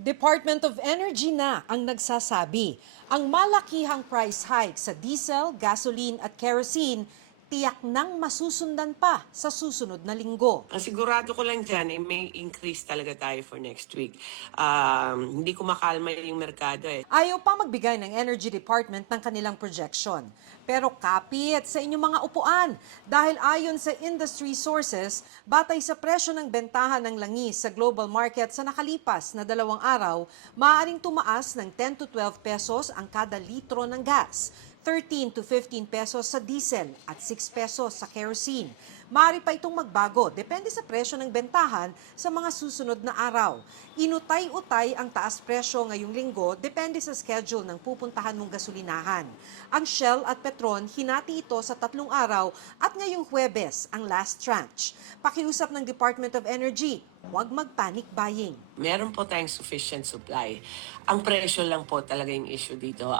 Department of Energy na ang nagsasabi. Ang malakihang price hike sa diesel, gasoline at kerosene tiyak nang masusundan pa sa susunod na linggo. Ang sigurado ko lang dyan, may increase talaga tayo for next week. Hindi ko makalma yung merkado eh. Ayaw pa magbigay ng Energy Department ng kanilang projection. Pero kapit sa inyong mga upuan dahil ayon sa industry sources, batay sa presyo ng bentahan ng langis sa global market sa nakalipas na 2 araw, maaaring tumaas ng 10 to 12 pesos ang kada litro ng gas. 13 to 15 pesos sa diesel at 6 pesos sa kerosene. Maaari pa itong magbago, depende sa presyo ng bentahan sa mga susunod na araw. Inutay-utay ang taas presyo ngayong linggo, depende sa schedule ng pupuntahan mong gasolinahan. Ang Shell at Petron, hinati ito sa 3 araw at ngayong Huwebes ang last tranche. Pakiusap ng Department of Energy, huwag mag-panic buying. Meron po tayong sufficient supply. Ang presyo lang po talaga yung issue dito.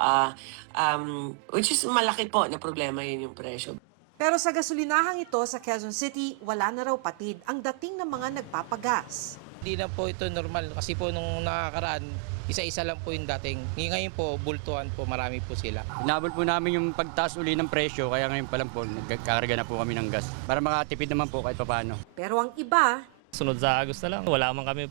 Which is malaki po na problema yun yung presyo. Pero sa gasolinahang ito sa Quezon City, wala na raw patid ang dating ng mga nagpapagas. Hindi na po ito normal kasi po nung nakakaraan, isa-isa lang po yung dating. Ngayon po, bultuhan po, marami po sila. Inabot po namin yung pagtaas uli ng presyo, kaya ngayon pa lang po, nagkakarga na po kami ng gas. Para makatipid naman po kahit paano. Pero ang iba, Sunod sa Agos na lang, wala man kami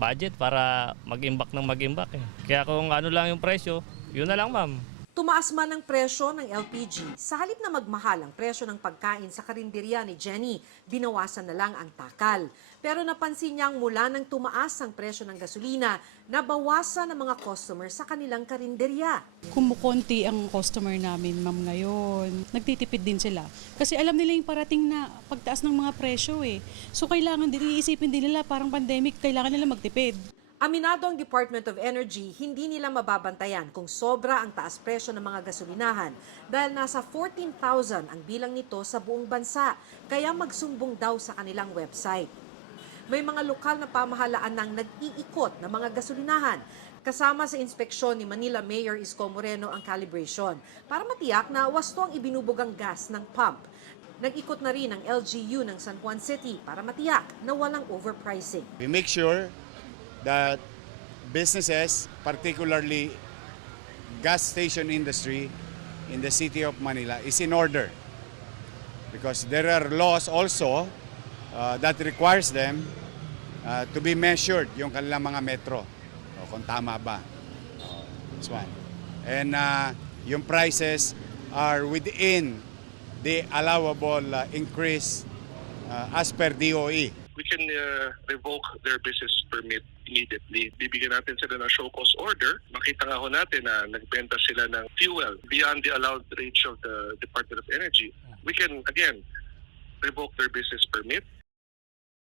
budget para mag-imbak ng mag-imbak eh. Kaya kung ano lang yung presyo, yun na lang ma'am. tumaas man ang presyo ng LPG. Sa halip na magmahal ang presyo ng pagkain sa karinderya ni Jenny, binawasan na lang ang takal. Pero napansin niyang mula nang tumaas ang presyo ng gasolina, nabawasan ang mga customer sa kanilang karinderya. Kumukonti ang customer namin, ma'am, ngayon. Nagtitipid din sila. Kasi alam nila yung parating na pagtaas ng mga presyo eh. So kailangan din, iisipin din nila parang pandemic, kailangan nila magtipid. Aminado ang Department of Energy, hindi nila mababantayan kung sobra ang taas presyo ng mga gasolinahan dahil nasa 14,000 ang bilang nito sa buong bansa, kaya magsumbong daw sa kanilang website. May mga lokal na pamahalaan nang nag-iikot ng mga gasolinahan. Kasama sa inspeksyon ni Manila Mayor Isko Moreno ang calibration para matiyak na wasto ang ibinubugang gas ng pump. Nag-ikot na rin ang LGU ng San Juan City para matiyak na walang overpricing. We make sure that businesses, particularly gas station industry in the city of Manila, is in order. Because there are laws also that requires them to be measured yung kanilang mga metro. Kung tama ba. That's one. And yung prices are within the allowable increase as per DOE. We can revoke their business permit immediately. Bibigyan natin sila ng show cause order. Makita nga ho natin na nagbenta sila ng fuel beyond the allowed range of the Department of Energy. We can, again, revoke their business permit